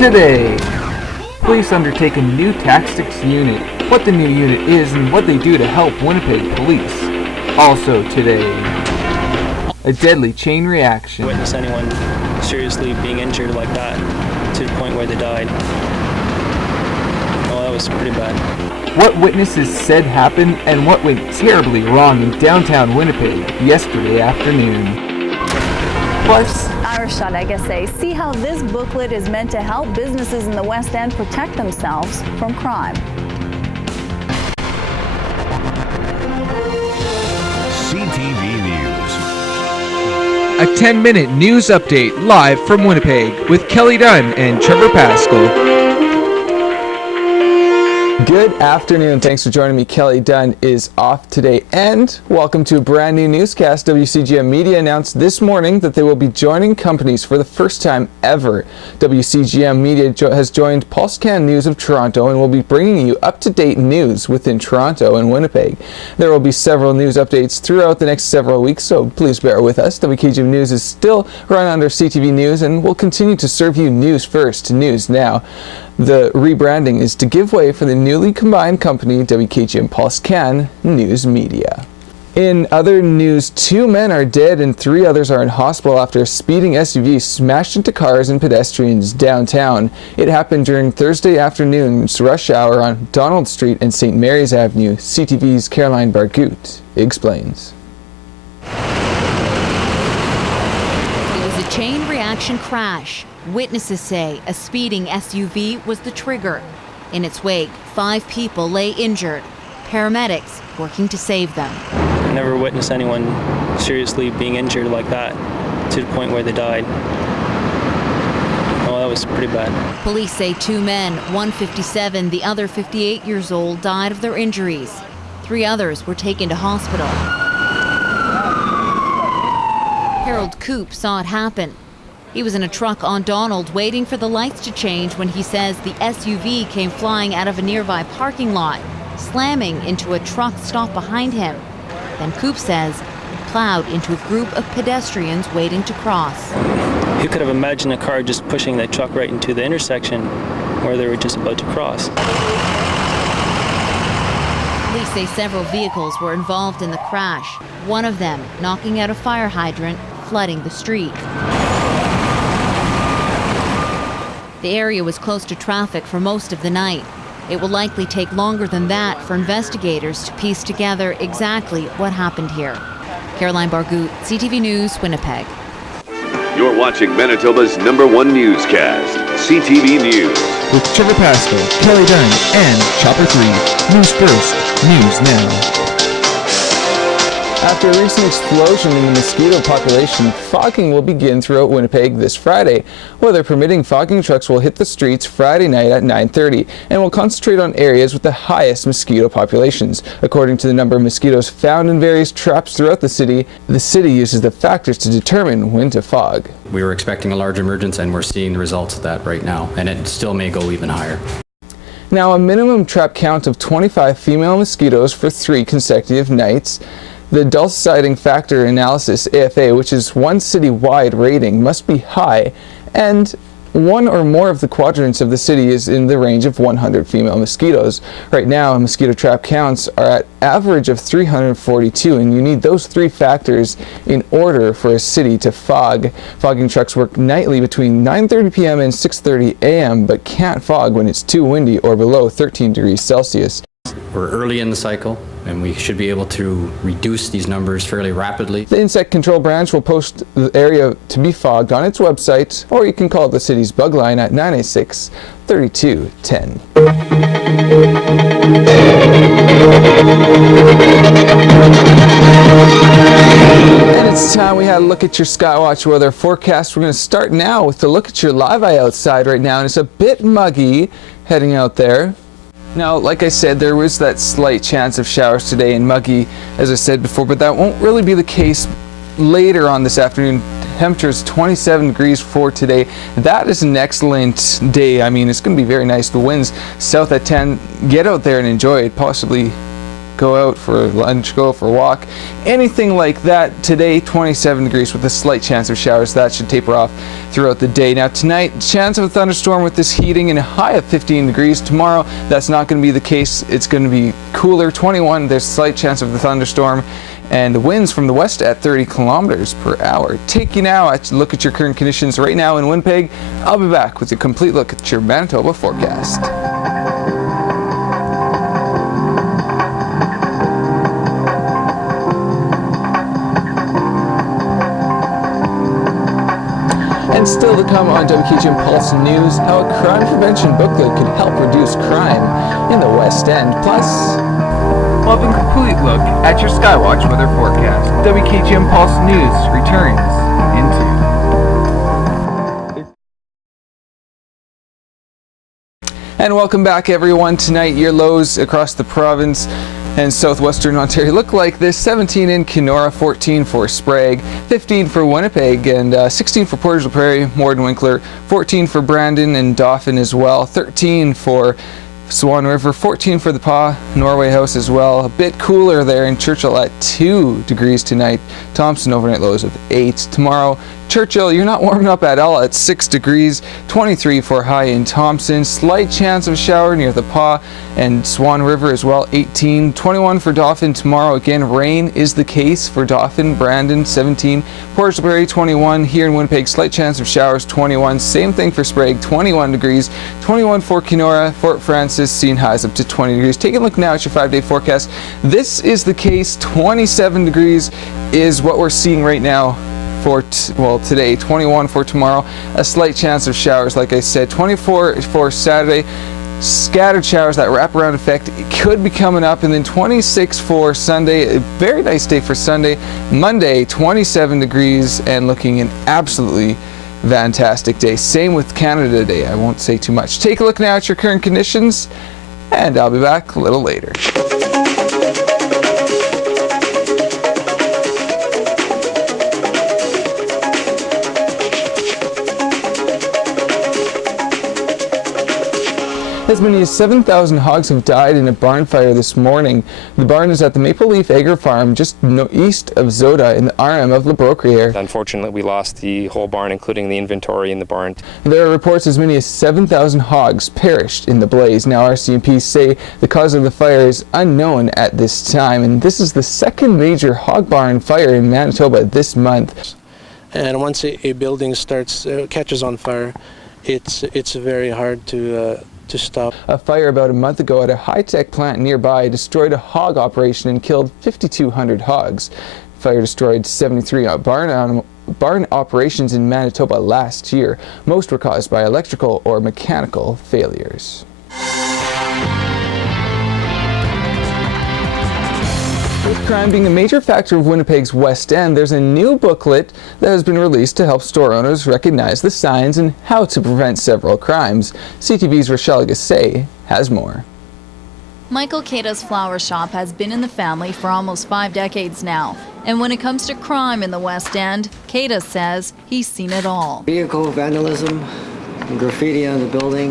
Today, police undertake a new tactics unit, what the new unit is and what they do to help Winnipeg police. Also today, a deadly chain reaction. Witness anyone seriously being injured like that to the point where they died. Oh, that was pretty bad. What witnesses said happened and what went terribly wrong in downtown Winnipeg yesterday afternoon. Plus, Irish I guess say, see how this booklet is meant to help businesses in the West End protect themselves from crime. CTV News. A 10-minute news update live from Winnipeg with Kelly Dunn and Trevor Pascal. Good afternoon. Thanks for joining me. Kelly Dunn is off today, and welcome to a brand new newscast. WKGM Media announced this morning that they will be joining companies for the first time ever. WKGM Media has joined Pulse News of Toronto and will be bringing you up-to-date news within Toronto and Winnipeg. There will be several news updates throughout the next several weeks, so please bear with us. WKGM News is still run under CTV News and will continue to serve you news first, news now. The rebranding is to give way for the newly combined company WKGM Pulse News Media. In other news, 2 men are dead and 3 others are in hospital after a speeding SUV smashed into cars and pedestrians downtown. It happened during Thursday afternoon's rush hour on Donald Street and St. Mary's Avenue. CTV's Caroline Bargut explains. It was a chain reaction crash. Witnesses say a speeding SUV was the trigger. In its wake, 5 people lay injured. Paramedics working to save them. I never witnessed anyone seriously being injured like that to the point where they died. Oh, that was pretty bad. Police say 2 men, one 57, the other 58 years old, died of their injuries. 3 others were taken to hospital. Harold Coop saw it happen. He was in a truck on Donald waiting for the lights to change when he says the SUV came flying out of a nearby parking lot, slamming into a truck stopped behind him. Then Coop says it plowed into a group of pedestrians waiting to cross. Who could have imagined a car just pushing that truck right into the intersection where they were just about to cross? Police say several vehicles were involved in the crash, one of them knocking out a fire hydrant, flooding the street. The area was close to traffic for most of the night. It will likely take longer than that for investigators to piece together exactly what happened here. Caroline Bargut, CTV News, Winnipeg. You're watching Manitoba's #1 newscast, CTV News. With Trevor Pascal, Kelly Dunn, and Chopper 3. News first, news now. After a recent explosion in the mosquito population, fogging will begin throughout Winnipeg this Friday. Weather permitting, fogging trucks will hit the streets Friday night at 9:30 and will concentrate on areas with the highest mosquito populations. According to the number of mosquitoes found in various traps throughout the city uses the factors to determine when to fog. We were expecting a large emergence and we're seeing the results of that right now, and it still may go even higher. Now, a minimum trap count of 25 female mosquitoes for 3 consecutive nights. The dulciting factor analysis, AFA, which is one city-wide rating, must be high, and 1 or more of the quadrants of the city is in the range of 100 female mosquitoes. Right now, mosquito trap counts are at average of 342, and you need those 3 factors in order for a city to fog. Fogging trucks work nightly between 9:30 p.m. and 6:30 a.m., but can't fog when it's too windy or below 13 degrees Celsius. We're early in the cycle, and we should be able to reduce these numbers fairly rapidly. The Insect Control Branch will post the area to be fogged on its website, or you can call the city's bug line at 986-3210. And it's time we had a look at your Skywatch weather forecast. We're going to start now with a look at your live eye outside right now, and it's a bit muggy heading out there. Now, like I said, there was that slight chance of showers today and muggy, as I said before, but that won't really be the case later on this afternoon. Temperatures 27 degrees for today. That is an excellent day. I mean, it's going to be very nice. The winds south at 10. Get out there and enjoy it. Possibly go out for lunch, go for a walk, anything like that. Today, 27 degrees with a slight chance of showers. That should taper off throughout the day. Now tonight, chance of a thunderstorm with this heating and a high of 15 degrees. Tomorrow, that's not going to be the case. It's going to be cooler, 21. There's a slight chance of the thunderstorm. And the winds from the west at 30 kilometers per hour. Take you now to look at your current conditions right now in Winnipeg. I'll be back with a complete look at your Manitoba forecast. And still to come on WKGM Pulse News, how a crime prevention booklet could help reduce crime in the West End. Plus, we'll have a complete look at your Skywatch weather forecast. WKGM Pulse News returns in 2. And welcome back, everyone. Tonight, your lows across the province and southwestern Ontario look like this: 17 in Kenora, 14 for Sprague, 15 for Winnipeg, and 16 for Portage la Prairie, Morden-Winkler, 14 for Brandon and Dauphin as well, 13 for Swan River, 14 for the Pas, Norway House as well. A bit cooler there in Churchill at 2 degrees tonight. Thompson overnight lows of 8. Tomorrow, Churchill, you're not warming up at all at 6 degrees, 23 for high in Thompson. Slight chance of shower near the Pas and Swan River as well, 18. 21 for Dauphin tomorrow. Again, rain is the case for Dauphin. Brandon, 17. Portage la Prairie, 21. Here in Winnipeg, slight chance of showers, 21. Same thing for Sprague, 21 degrees. 21 for Kenora. Fort Francis, seeing highs up to 20 degrees. Take a look now at your 5-day forecast. This is the case. 27 degrees is what we're seeing right now for today, 21 for tomorrow. A slight chance of showers, like I said. 24 for Saturday. Scattered showers, that wraparound effect could be coming up, and then 26 for Sunday. A very nice day for Sunday. Monday, 27 degrees and looking an absolutely fantastic day. Same with Canada Day. I won't say too much. Take a look now at your current conditions, and I'll be back a little later. As many as 7,000 hogs have died in a barn fire this morning. The barn is at the Maple Leaf Agri Farm just east of Zoda in the RM of Labrocriere. Unfortunately, we lost the whole barn, including the inventory in the barn. There are reports as many as 7,000 hogs perished in the blaze. Now RCMP say the cause of the fire is unknown at this time, and this is the second major hog barn fire in Manitoba this month. And once a building catches on fire, it's very hard to stop. A fire about a month ago at a high-tech plant nearby destroyed a hog operation and killed 5,200 hogs. Fire destroyed 73 barn operations in Manitoba last year. Most were caused by electrical or mechanical failures. With crime being a major factor of Winnipeg's West End, there's a new booklet that has been released to help store owners recognize the signs and how to prevent several crimes. CTV's Rochelle Gassé has more. Michael Keita's flower shop has been in the family for almost 5 decades now. And when it comes to crime in the West End, Keita says he's seen it all. Vehicle vandalism, graffiti on the building,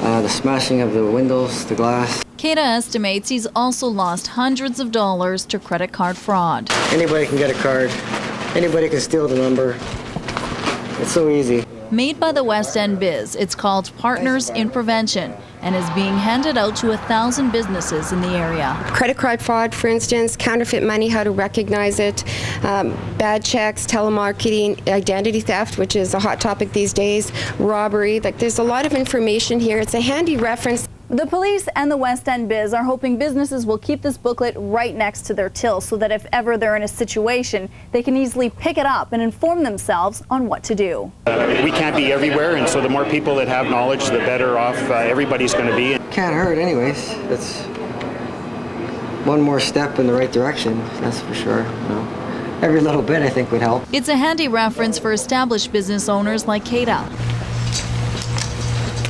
the smashing of the windows, the glass. Keita estimates he's also lost hundreds of dollars to credit card fraud. Anybody can get a card. Anybody can steal the number. It's so easy. Made by the West End Biz, it's called Partners in Prevention and is being handed out to 1,000 businesses in the area. Credit card fraud, for instance, counterfeit money, how to recognize it, bad checks, telemarketing, identity theft, which is a hot topic these days, robbery. Like, there's a lot of information here. It's a handy reference. The police and the West End Biz are hoping businesses will keep this booklet right next to their till so that if ever they're in a situation, they can easily pick it up and inform themselves on what to do. We can't be everywhere, and so the more people that have knowledge, the better off everybody's going to be. Can't hurt anyways. It's one more step in the right direction, that's for sure. You know, every little bit I think would help. It's a handy reference for established business owners like Keita.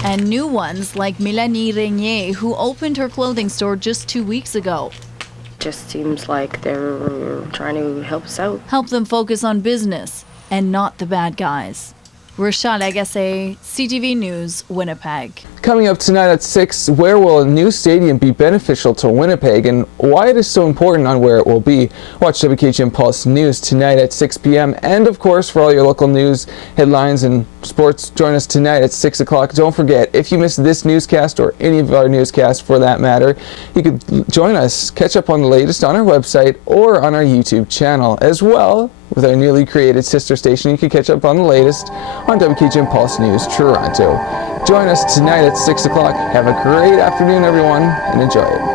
And new ones like Mélanie Régnier, who opened her clothing store just 2 weeks ago. Just seems like they're trying to help us out. Help them focus on business and not the bad guys. Rashad Agassi, CTV News, Winnipeg. Coming up tonight at 6, where will a new stadium be beneficial to Winnipeg and why it is so important on where it will be? Watch WKGM Pulse News tonight at 6 p.m. And of course, for all your local news, headlines, and sports, join us tonight at 6 o'clock. Don't forget, if you missed this newscast or any of our newscasts for that matter, you could join us, catch up on the latest on our website or on our YouTube channel. As well, with our newly created sister station, you can catch up on the latest on WKGM Pulse News Toronto. Join us tonight at 6 o'clock. Have a great afternoon, everyone, and enjoy it.